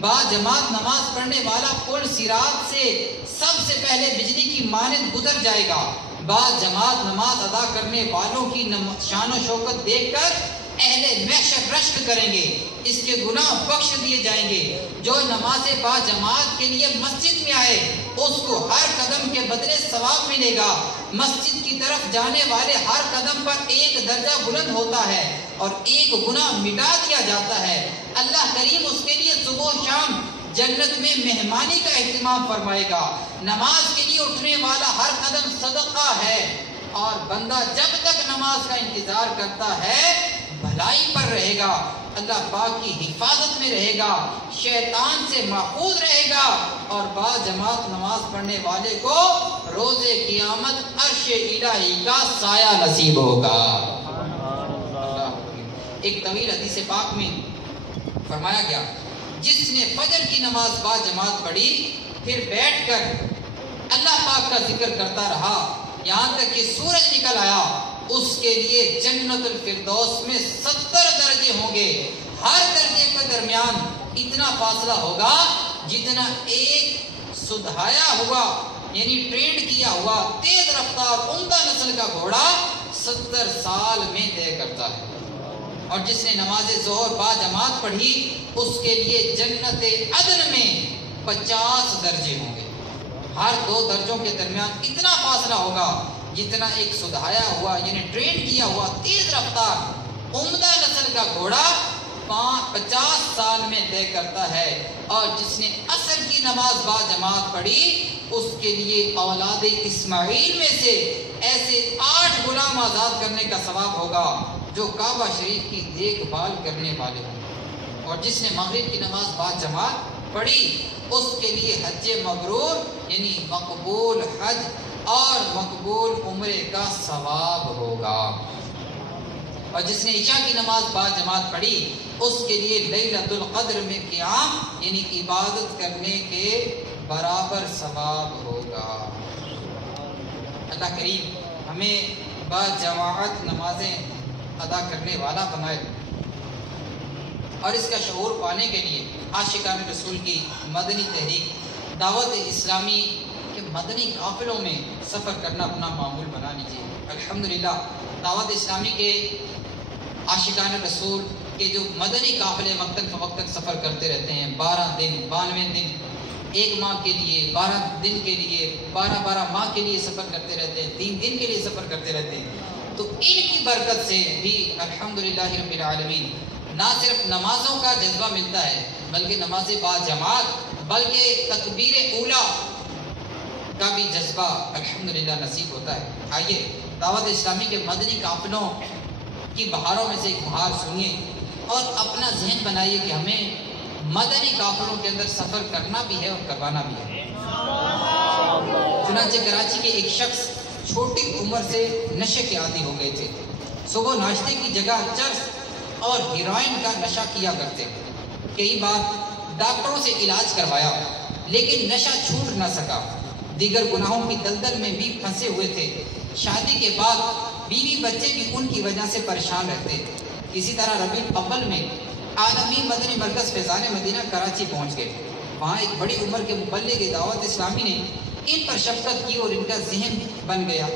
با جماعت نماز پڑھنے والا پل صراط سے سب سے پہلے بجلی کی مانند گزر جائے گا۔ با جماعت نماز ادا کرنے والوں کی شان و شوکت دیکھ کر اہل محشر رشک کریں گے، اس کے گناہ بخش دیے جائیں گے۔ جو نماز با جماعت کے لیے مسجد میں آئے اس کو ہر قدم کے بدلے ثواب ملے گا۔ مسجد کی طرف جانے والے ہر قدم پر ایک درجہ بلند ہوتا ہے اور ایک گناہ مٹا دیا جاتا ہے۔ اللہ کریم اس کے لیے صبح و شام جنت میں مہمانی کا اہتمام فرمائے گا۔ نماز کے لیے اٹھنے والا ہر قدم صدقہ ہے اور بندہ جب تک نماز کا انتظار کرتا ہے بھلائی پر رہے گا، اللہ پاک کی حفاظت میں رہے گا، شیطان سے محفوظ رہے گا اور با جماعت نماز پڑھنے والے کو روز قیامت عرش الہی کا سایہ نصیب ہوگا۔ ایک طویل حدیث پاک میں فرمایا گیا، جس نے فجر کی نماز با جماعت پڑھی پھر بیٹھ کر اللہ پاک کا ذکر کرتا رہا یہاں تک کہ سورج نکل آیا، اس کے لیے جنت الفردوس میں 70 درجے ہوں گے۔ ہر درجے کے درمیان اتنا فاصلہ ہوگا جتنا ایک سدھایا ہوا یعنی ٹرینڈ کیا ہوا تیز رفتار عمدہ نسل کا گھوڑا 70 سال میں طے کرتا ہے۔ اور جس نے نماز ظہر با جماعت پڑھی اس کے لیے جنت عدن میں 50 درجے ہوں گے۔ ہر 2 درجوں کے درمیان اتنا فاصلہ ہوگا جتنا ایک سدھایا ہوا یعنی ٹرین کیا ہوا تیز رفتار عمدہ نسل کا گھوڑا 50 سال میں طے کرتا ہے۔ اور جس نے عصر کی نماز با جماعت پڑھی اس کے لیے اولاد اسماعیل میں سے ایسے 8 غلام آزاد کرنے کا ثواب ہوگا جو کعبہ شریف کی دیکھ بھال کرنے والے ہوں۔ اور جس نے مغرب کی نماز با جماعت پڑھی اس کے لیے حج مبرور یعنی مقبول حج اور مقبول عمرے کا ثواب ہوگا۔ اور جس نے عشاء کی نماز با جماعت پڑھی اس کے لیے لیلۃ القدر میں قیام یعنی عبادت کرنے کے برابر ثواب ہوگا۔ اللہ کریم ہمیں با جماعت نمازیں ادا کرنے والا بنائے اور اس کا شعور پانے کے لیے عاشقان رسول کی مدنی تحریک دعوت اسلامی کے مدنی قافلوں میں سفر کرنا اپنا معمول بنا لیجیے۔ الحمدللہ دعوت اسلامی کے عاشقان رسول کے جو مدنی قافلے وقتاً فوقتاً سفر کرتے رہتے ہیں، 12 دن 92 دن 1 ماہ کے لیے، 12 دن کے لیے، 12 ماہ کے لیے سفر کرتے رہتے ہیں، 3 دن کے لیے سفر کرتے رہتے ہیں۔ تو ان کی برکت سے بھی الحمدللہ رب العالمین نہ صرف نمازوں کا جذبہ ملتا ہے بلکہ نماز با جماعت بلکہ تکبیر اولا کا بھی جذبہ الحمدللہ نصیب ہوتا ہے۔ آئیے دعوت اسلامی کے مدنی قافلوں کی بہاروں میں سے ایک بہار سنیے اور اپنا ذہن بنائیے کہ ہمیں مدنی قافلوں کے اندر سفر کرنا بھی ہے اور کروانا بھی ہے۔ چنانچہ کراچی کے ایک شخص چھوٹی عمر سے نشے کے عادی ہو گئے تھے۔ صبح ناشتے کی جگہ چرس اور ہیروئن کا نشہ کیا کرتے، کئی بار ڈاکٹروں سے علاج کروایا لیکن نشہ چھوٹ نہ سکا، دیگر گناہوں کی دلدل میں بھی پھنسے ہوئے تھے۔ شادی کے بعد بیوی بچے بھی ان کی وجہ سے پریشان رہتے۔ اسی طرح ربیع الاول میں عالمی مدنی مرکز فیضان مدینہ کراچی پہنچ گئے۔ وہاں ایک بڑی عمر کے مبلغ دعوت اسلامی نے ان پر شفقت کی اور ان کا ذہن بن گیا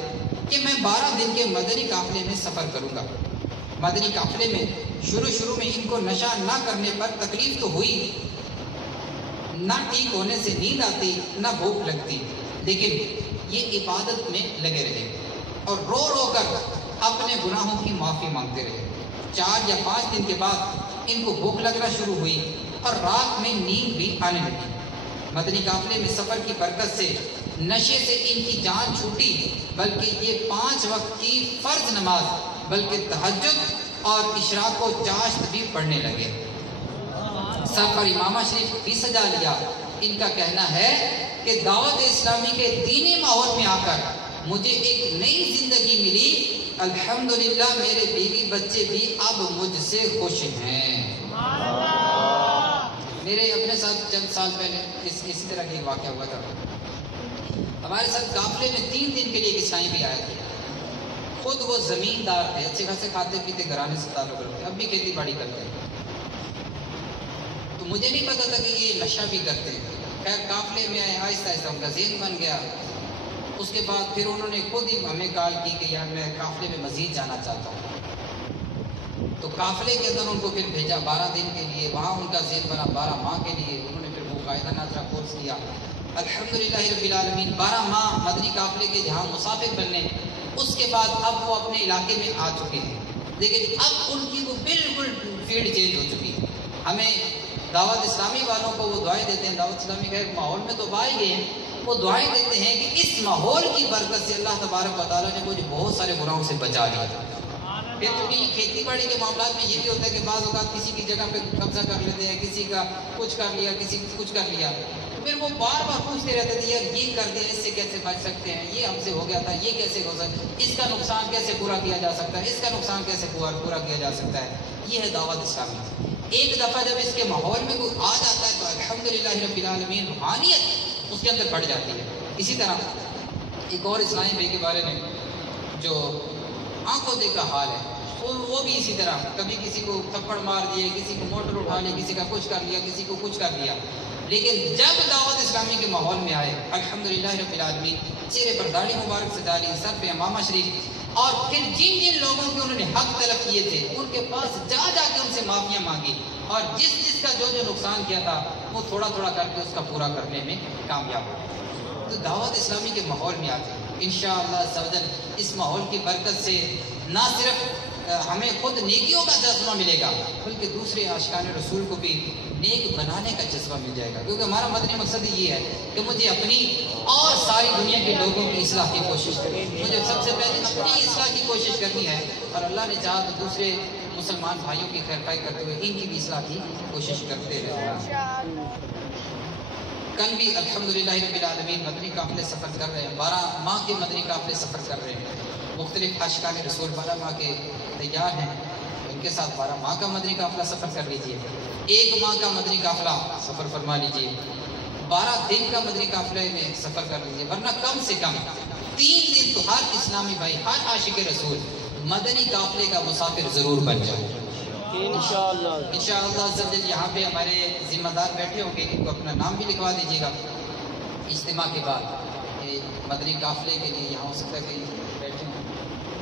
کہ میں 12 دن کے مدنی قافلے میں سفر کروں گا۔ مدنی قافلے میں شروع میں ان کو نشہ نہ کرنے پر تکلیف تو ہوئی، نہ ٹھیک ہونے سے نیند آتی نہ بھوک لگتی، لیکن یہ عبادت میں لگے رہے اور رو رو کر اپنے گناہوں کی معافی مانگتے رہے۔ 4 یا 5 دن کے بعد ان کو بھوک لگنا شروع ہوئی اور رات میں نیند بھی آنے لگی۔ مدنی قافلے میں سفر کی برکت سے نشے سے ان کی جان چھوٹی، بلکہ یہ 5 وقت کی فرض نماز بلکہ تہجد اور اشراق و چاشت بھی پڑھنے لگے۔ سر پر امامہ شریف بھی سجا لیا۔ ان کا کہنا ہے کہ دعوت اسلامی کے دینی ماحول میں آ کر مجھے ایک نئی زندگی ملی، الحمدللہ میرے بیوی بچے بھی اب مجھ سے خوش ہیں۔ میرے اپنے ساتھ چند سال پہلے اسی طرح کا ایک واقعہ ہوا تھا۔ ہمارے ساتھ قافلے میں 3 دن کے لیے ایک عیسائی بھی آئے تھے۔ خود وہ زمیندار تھے، اچھے خاصے کھاتے پیتے گھرانے سے تعلق رکھتے، اب بھی کھیتی باڑی کرتے ہیں۔ تو مجھے نہیں پتا تھا کہ یہ نشہ بھی کرتے ہیں۔ خیر قافلے میں آئے، آہستہ آہستہ ان کا ذہن بن گیا۔ اس کے بعد پھر انہوں نے خود ہی ہمیں کال کی کہ یار میں قافلے میں مزید جانا چاہتا ہوں۔ تو قافلے کے اندر ان کو پھر بھیجا 12 دن کے لیے، وہاں ان کا ذہن بنا 12 ماہ کے لیے۔ انہوں نے پھر وہ قاعدہ ناظرہ کورس کیا، الحمدللہ رب العالمین 12 ماہ مدنی قافلے کے جہاں مسافر بننے۔ اس کے بعد اب وہ اپنے علاقے میں آ چکے ہیں، لیکن اب ان کی وہ بالکل فیلڈ چینج ہو چکی ہے۔ ہمیں دعوت اسلامی والوں کو وہ دعائیں دیتے ہیں، دعوت اسلامی کا ایک ماحول میں تو آئے گئے ہیں، وہ دعائیں دیتے ہیں کہ اس ماحول کی برکت سے اللہ تبارک و تعالیٰ نے مجھے بہت سارے گناہوں سے بچا لیا۔ پھر چونکہ کھیتی باڑی کے معاملات میں یہ بھی ہوتا ہے کہ بعض اوقات کسی کی جگہ پہ قبضہ کر لیتے ہیں، کسی کا کچھ کر لیا، کسی کچھ کر لیا، تو پھر وہ بار بار پوچھتے رہتے تھے یار یہ کر دیا، اس سے کیسے بچ سکتے ہیں، یہ ہم سے ہو گیا تھا، یہ کیسے ہو سکتا ہے، اس کا نقصان کیسے پورا کیا جا سکتا ہے، اس کا نقصان کیسے پورا کیا جا سکتا ہے۔ یہ ہے دعوت اسلامی۔ ایک دفعہ جب اس کے ماحول میں کوئی آ جاتا ہے تو الحمدللہ رب العالمین روحانیت اس کے اندر بڑھ جاتی ہے۔ اسی طرح ایک اور اسلامی بھائی کے بارے میں جو آنکھوں دیکھا حال ہے، وہ بھی اسی طرح کبھی کسی کو تھپڑ مار دیے، کسی کو موٹر اٹھا لی، کسی کا کچھ کر لیا، کسی کو کچھ کر لیا۔ لیکن جب دعوت اسلامی کے ماحول میں آئے الحمدللہ رب العالمین، چہرے پر داڑھی مبارک سے ڈالی، سر پہ امامہ شریف، اور پھر جن جن لوگوں کے انہوں نے حق طلب کیے تھے ان کے پاس جا جا کے ان سے معافیاں مانگی، اور جس کا جو نقصان کیا تھا وہ تھوڑا تھوڑا کر کے اس کا پورا کرنے میں کامیاب ہو۔ تو دعوت اسلامی کے ماحول میں آتے ہیں انشاءاللہ عز و جل، اس ماحول کی برکت سے نہ صرف ہمیں خود نیکیوں کا جذبہ ملے گا بلکہ دوسرے عاشقان رسول کو بھی نیک بنانے کا جذبہ مل جائے گا، کیونکہ ہمارا مدنی مقصد یہ ہے کہ مجھے اپنی اور ساری دنیا کے لوگوں کی اصلاح کی کوشش کرنی، مجھے سب سے پہلے اپنی اصلاح کی کوشش کرنی ہے، اور اللہ نے چاہا تو دوسرے مسلمان بھائیوں کی خیرخواہی کرتے ہوئے ان کی بھی اصلاح کی کوشش کرتے رہنا۔ کل بھی الحمدللہ رب العالمین مدنی قافلے سفر کر رہے ہیں، 12 ماہ کے مدنی قافلے سفر کر رہے ہیں، مختلف عاشقان رسول 12 ماہ کے تیار ہیں، ان کے ساتھ 12 ماہ کا مدنی قافلہ سفر کر لیجئے، 1 ماہ کا مدنی قافلہ سفر فرما لیجئے، 12 دن کا مدنی قافلے میں سفر کر لیجئے، ورنہ کم سے کم 3 دن تو ہر اسلامی بھائی، ہر عاشق رسول مدنی قافلے کا مسافر ضرور بن جائے انشاءاللہ۔ یہاں پہ ہمارے ذمہ دار بیٹھے ہوں گے، ان کو اپنا نام بھی لکھوا دیجیے گا اجتماع کے بعد، مدنی قافلے کے لیے یہاں ہو سکتا ہے کہ بیٹھے ہوں،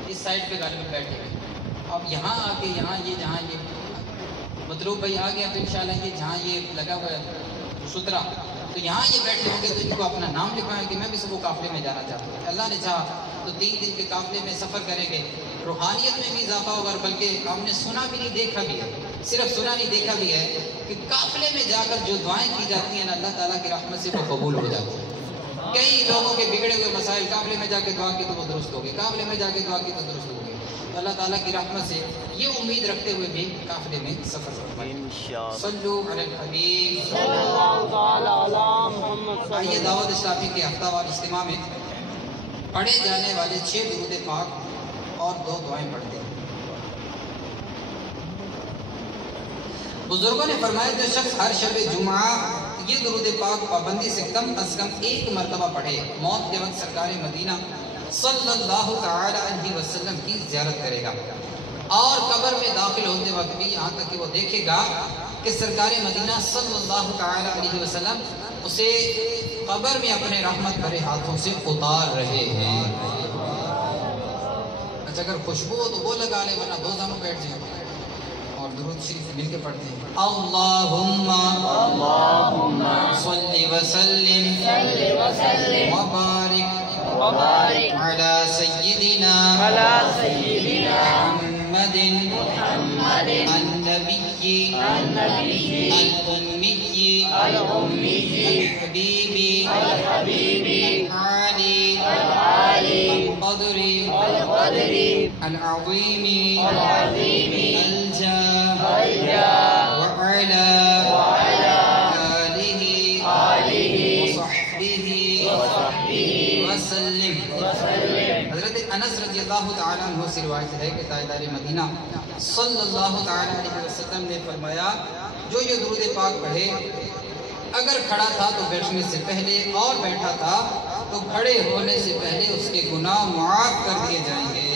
اس سائڈ پہ گاڑی میں بیٹھے ہوئے، اب یہاں آ کے یہاں یہ جہاں یہ مطلوب بھائی آ گیا تو انشاءاللہ یہ جہاں یہ لگا ہوا ہے سترا، تو یہاں یہ بیٹھے ہوں گے تو ان کو اپنا نام لکھوائیں کہ میں بھی صبح قافلے میں جانا چاہتا ہوں۔ اللہ نے چاہا تو 3 دن کے قافلے میں سفر کریں گے، روحانیت میں بھی اضافہ ہوگا، بلکہ ہم نے سنا بھی نہیں دیکھا بھی ہے، صرف سنا نہیں دیکھا بھی ہے کہ قافلے میں جا کر جو دعائیں کی جاتی ہیں اللہ تعالیٰ کی رحمت سے وہ قبول ہو جاتی ہیں۔ کئی لوگوں کے بگڑے ہوئے مسائل قافلے میں جا کے دعا کی تو وہ درست ہو گئے، قافلے میں جا کے دعا کی تو درست ہو گئے، تو اللہ تعالیٰ کی رحمت سے یہ امید رکھتے ہوئے بھی قافلے میں سفر فرمائیں۔ صلو علی الحبیب صلی اللہ تعالی علی محمد۔ آئیے دعوت اسلامی کے ہفتہ وار اجتماع میں پڑھے جانے والے 6 درود پاک اور 2 دعائیں پڑھتے ہیں۔ بزرگوں نے فرمایا جو شخص ہر شب جمعہ یہ درود پاک پابندی سے کم از کم 1 مرتبہ پڑھے، موت کے وقت سرکار مدینہ صلی اللہ تعالی علیہ وسلم کی زیارت کرے گا، اور قبر میں داخل ہوتے وقت بھی یہاں تک کہ وہ دیکھے گا کہ سرکار مدینہ صلی اللہ تعالی علیہ وسلم اسے قبر میں اپنے رحمت بھرے ہاتھوں سے اتار رہے ہیں۔ اچھا اگر خوشبو ہو تو وہ لگا لے، ورنہ 2 دانوں بیٹھ جائیں اور درود شریف مل کے پڑھتے ہیں۔ اللہم صلی وسلم وبارک علی سیدنا محمد النبی الأمی الحبیب العالی القدر العظیم الجاہ وعلی آلہ وصحبہ وسلم۔ حضرت انس رضی اللہ تعالیٰ عنہ سے روایت ہے کہ تاجدار مدینہ صلی اللہ تعالیٰ علیہ وسلم نے فرمایا جو یہ درود پاک پڑھے اگر کھڑا تھا تو بیٹھنے سے پہلے اور بیٹھا تھا تو کھڑے ہونے سے پہلے اس کے گناہ معاف کر دیے جائیں گے۔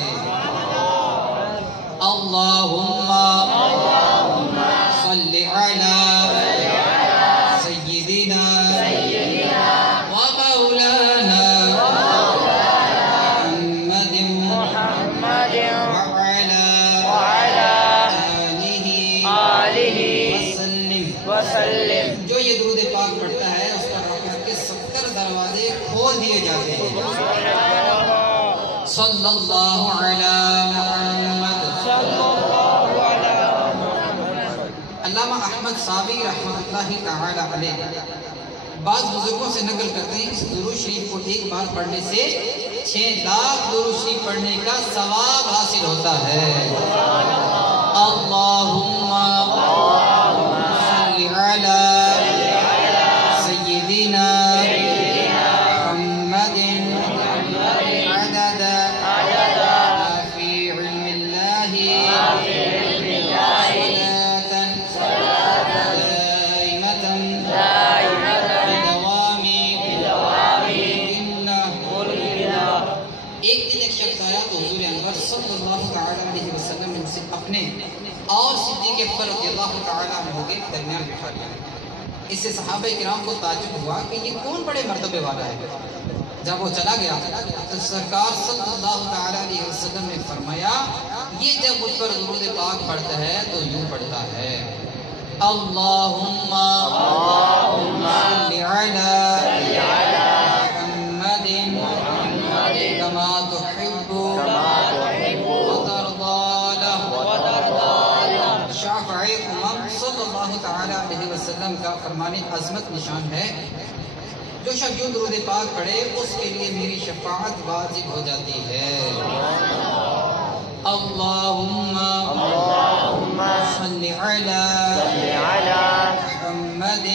اللہم صلی علی صلی اللہ علی محمد۔ علامہ احمد صابی رحمۃ اللہ تعالی علیہ بعض بزرگوں سے نقل کرتے ہیں اس درود شریف کو ایک بار پڑھنے سے 6 لاکھ درود شریف پڑھنے کا ثواب حاصل ہوتا ہے۔ اللہم صلی علی سیدنا محمد عدد ما فی علم اللہ صلی اللہ تعالیٰ علیہ وسلم نے اسے اپنے اور صدیق اکبر رضی اللہ تعالیٰ عنہ کے درمیان بٹھا لیا۔ اس سے صحابہ کرام کو تعجب ہوا کہ یہ کون بڑے مرتبے والا ہے۔ جب وہ چلا گیا تو سرکار صلی اللہ تعالیٰ علیہ وسلم نے فرمایا یہ جب اس پر درود پاک پڑھتا ہے تو یوں پڑھتا ہے اللہم صلی علی محمد کما تحب شافعی امام صلی اللہ تعالی علیہ وسلم کا فرمان عظمت نشان ہے جو شخص یوں درود پاک پڑھے اس کے لیے میری شفاعت واجب ہو جاتی ہے۔ اللہم صلی علی محمد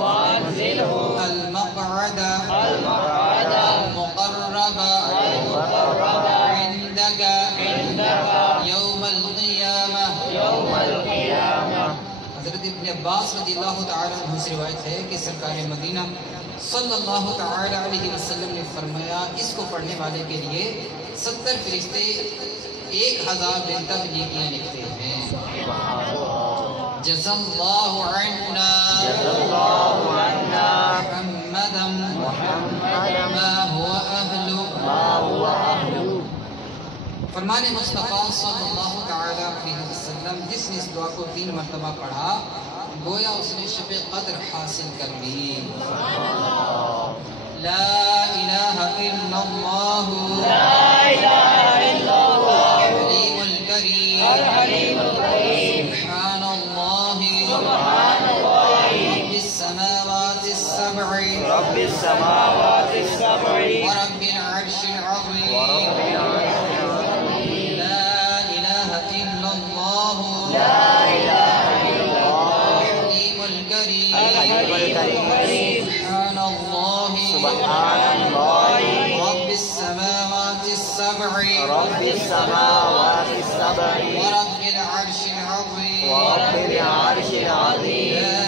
وانزلہ المقعد المقرب عندك یوم القیامہ۔ حضرت ابن عباس رضی اللہ تعالیٰ عنہ سے روایت ہے کہ سرکار مدینہ صلی اللہ تعالیٰ علیہ وسلم نے فرمایا اس کو پڑھنے والے کے لیے 70 فرشتے 1000 دن تک نیکیاں لکھتے ہیں۔ جزا اللہ عنا محمدا ما هو اہل۔ فرمان مصطفیٰ صلی اللہ تعالی علیہ وسلم جس نے اس دعا کو 3 مرتبہ پڑھا گویا اس نے شب قدر حاصل کر لی۔ لا الہ الا اللہ الحلیم الکریم سبحان اللہ رب السماوات السبع ورب العرش العظیم۔ سبحان اللہ رب السماوات السبع رب السماوات السبع ورب العرش العظیم۔ ورب العرش العظیم۔ لا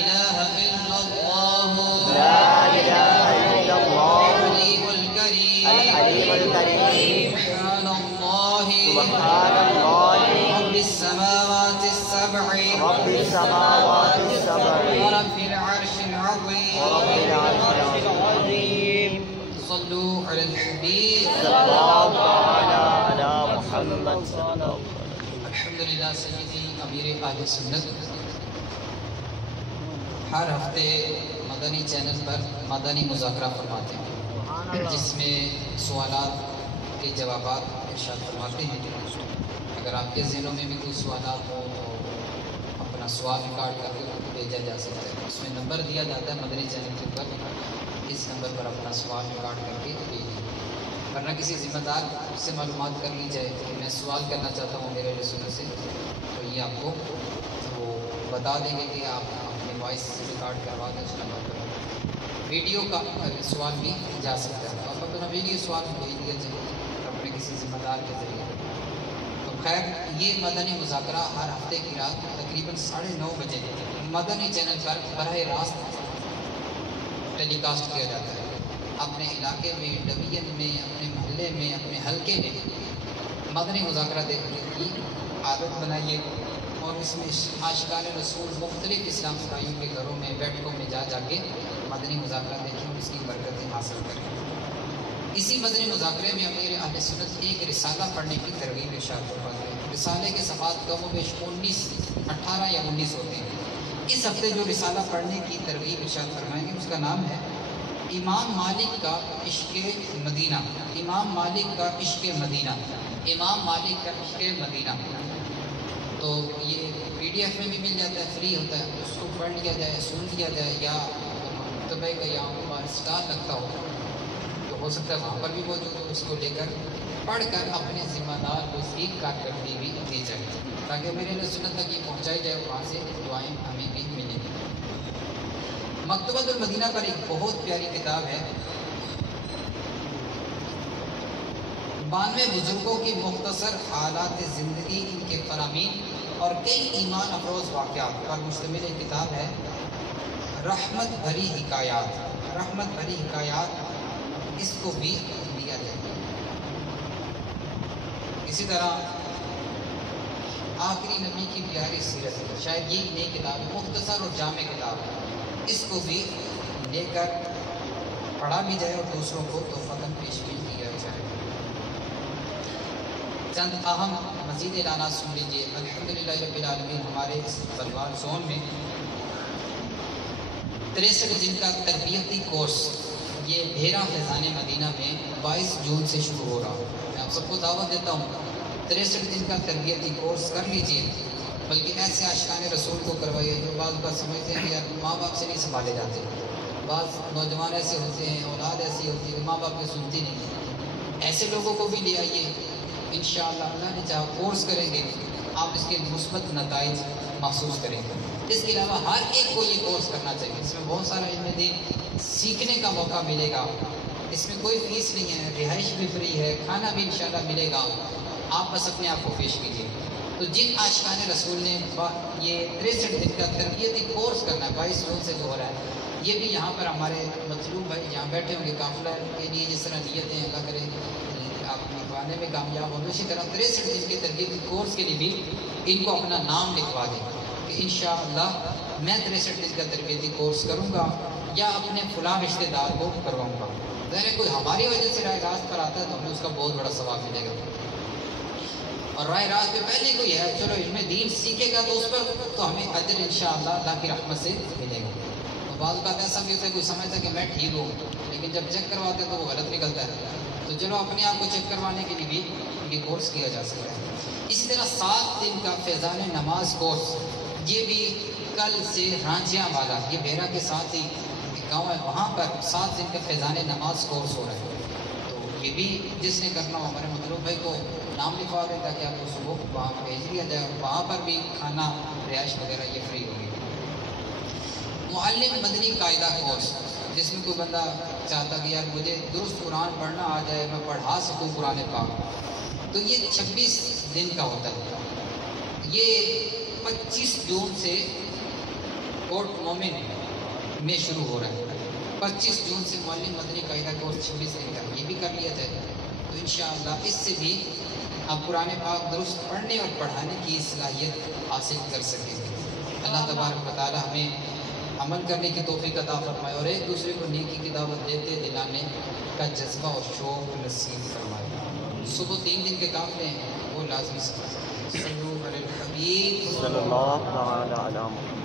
الہ الا اللہ لا الہ الا اللہ الحلیم الکریم الحلیم الکریم سبحان اللہ سبحان اللہ رب السماوات السبع رب السماوات السبع ورب العرش العظیم۔ ورب العرش العظیم۔ صلوا علی الحبیب صلی اللہ تعالی علی محمد صلی اللہ علیہ وسلم۔ الحمدللہ سیدی امیر اہل سنت ہر ہفتے مدنی چینل پر مدنی مذاکرہ فرماتے ہیں جس میں سوالات کے جوابات ارشاد فرماتے ہیں۔ اگر آپ کے ذہنوں میں بھی کوئی سوالات ہو تو اپنا سوال ریکارڈ کر کے بھیجا جا سکتا ہے۔ اس میں نمبر دیا جاتا ہے مدنی چینل کے اوپر، اس نمبر پر اپنا سوال ریکارڈ کر کے بھیجیے، ورنہ کسی ذمہ دار سے معلومات کر لی جائے کہ میں سوال کرنا چاہتا ہوں میرے رسول سے، تو یہ آپ کو وہ بتا دیں گے کہ آپ اپنی وائس ریکارڈ کروا دیں اس نمبر پر۔ ویڈیو کا سوال بھی جا سکتا ہے، آپ اپنا ویڈیو سوال بھیج دیا جائے اپنے کسی ذمہ دار کے ذریعے۔ تو خیر یہ مدنی مذاکرہ ہر ہفتے کی رات تقریباً 9:30 بجے مدنی چینل پر براہ راست ٹیلی کاسٹ کیا جاتا ہے۔ اپنے علاقے میں، ڈویژن میں، اپنے محلے میں، اپنے حلقے میں مدنی مذاکرہ دیکھنے کی عادت بنائیے اور اس میں عاشقان رسول مختلف اسلام بھائیوں کے گھروں میں بیٹھکوں میں جا کے مدنی مذاکرہ دیکھیں اور اس کی برکتیں حاصل کریں۔ اسی مدنی مذاکرے میں امیر اہل سنت ایک رسالہ پڑھنے کی ترغیب ارشاد فرماتے ہیں۔ رسالے کے صفحات کم و بیش 18 یا 19 ہوتے ہیں۔ اس ہفتے جو رسالہ پڑھنے کی ترغیب ارشاد فرمائیں گے اس کا نام ہے امام مالک کا عشق مدینہ، امام مالک کا عشق مدینہ، امام مالک کا عشق مدینہ. تو یہ PDF میں بھی مل جاتا ہے، فری ہوتا ہے، اس کو پڑھ لیا جائے، سن لیا جائے، یا مکتبہ کا یا وہاں اسٹال لگتا ہو تو ہو سکتا ہے وہاں پر بھی موجود ہو، اس کو لے کر پڑھ کر اپنے ذمہ دار کو اس کی کارکردگی بھی دی جائے تاکہ میرے لیے سنت تک یہ پہنچائی جائے، وہاں سے دعائیں ہمیں بھی ملیں. مکتبۃ المدینہ پر ایک بہت پیاری کتاب ہے، 92 بزرگوں کی مختصر حالات زندگی، ان کے فرامین اور کئی ایمان افروز واقعات پر مشتمل ایک کتاب ہے، رحمت بھری حکایات. رحمت بھری حکایات، اس کو بھی لیا جائے. اسی طرح آخری نبی کی پیاری سیرت، شاید یہ نئی کتاب ہے، مختصر اور جامع کتاب ہے، اس کو بھی لے کر پڑھا بھی جائے اور دوسروں کو تحفۃً پیش بھی کیا جائے. چند اہم مزید اعلانات سن لیجیے. الحمدللہ رب العالمین، ہمارے اس بلوار زون میں 63 دن کا تربیتی کورس یہ بھیرا فیضان مدینہ میں 22 جون سے شروع ہو رہا ہے. میں آپ سب کو دعوت دیتا ہوں 63 دن کا تربیتی کورس کر لیجیے، بلکہ ایسے عاشقان رسول کو کروائیے جو بعض بات سمجھتے ہیں کہ یار ماں باپ سے نہیں سنبھالے جاتے. بعض نوجوان ایسے ہوتے ہیں، اولاد ایسی ہوتی ہے کہ ماں باپ کی سنتی نہیں. ایسے لوگوں کو بھی لے آئیے، انشاءاللہ اللہ نے چاہا کورس کریں گے آپ اس کے مثبت نتائج محسوس کریں گے. اس کے علاوہ ہر ایک کو یہ کورس کرنا چاہیے، اس میں بہت سارا علم دین سیکھنے کا موقع ملے گا. اس میں کوئی فیس نہیں ہے، رہائش بھی فری ہے، کھانا بھی انشاءاللہ ملے گا. آپ بس اپنے آپ کو پیش کیجیے. تو جن عاشقان رسول نے یہ 63 دن کا تربیتی کورس کرنا ہے 22 جون سے جو ہو رہا ہے، یہ بھی یہاں پر ہمارے مطلوب بھائی جہاں بیٹھے ہوں گے قافلہ کے لیے جس طرح نیتیں اللہ کرے آپ نکلوانے میں کامیاب ہوں، اسی طرح 63 دن کے تربیتی کورس کے لیے بھی ان کو اپنا نام لکھوا دیں کہ انشاءاللہ میں 63 دن کا تربیتی کورس کروں گا یا اپنے فلاں رشتہ دار کو کرواؤں گا. ظاہر کوئی ہماری وجہ سے راہ راست پر آتا ہے تو ہمیں اس کا بہت بڑا ثواب ملے گا. اور راہ راست پہ پہلے کوئی ہے چلو علم دین سیکھے گا تو اس پر تو ہمیں اجر انشاءاللہ اللہ کی رحمت سے ملے گا. تو بعض اوقات ایسا بھی ہوتا ہے کوئی سمجھتا ہے کہ میں ٹھیک ہوں، لیکن جب چیک کرواتے ہیں تو وہ غلط نکلتا ہے. تو چلو اپنے آپ کو چیک کروانے کے لیے بھی یہ کورس کیا جا سکتا ہے. اسی طرح 7 دن کا فیضان نماز کورس، یہ بھی کل سے رانچیاں والا، یہ بھیرا کے ساتھ ہی ایک گاؤں ہے، وہاں پر 7 دن کا فیضان نماز کورس ہو رہا ہے. تو یہ بھی جس نے کرنا ہو ہمارے مطلوب بھائی کو نام لکھوا دیں تاکہ آپ کو صبح وہاں بھیج دیا جائے، اور وہاں پر بھی کھانا رہائش وغیرہ یہ فری ہوگی. معلم مدنی قاعدہ کورس، جس میں کوئی بندہ چاہتا کہ یار مجھے درست قرآن پڑھنا آ جائے، میں پڑھا سکوں قرآن پاک، تو یہ 26 دن کا ہوتا ہے. یہ 25 جون سے کوٹ مومن میں شروع ہو رہا ہے. 25 جون سے معلم مدنی قاعدہ کورس 26 دن کا، یہ بھی کر لیا جائے تو انشاءاللہ اس سے بھی آپ قرآن پاک درست پڑھنے اور پڑھانے کی صلاحیت حاصل کر سکیں گے. اللہ تبارک و تعالی ہمیں عمل کرنے کی توفیق عطا فرمائے اور ایک دوسرے کو نیکی کی دعوت دیتے دلانے کا جذبہ اور شوق نصیب فرمائے. صبح 3 دن کے قافلے ہیں وہ لازمی صلی اللہ علیہ وسلم.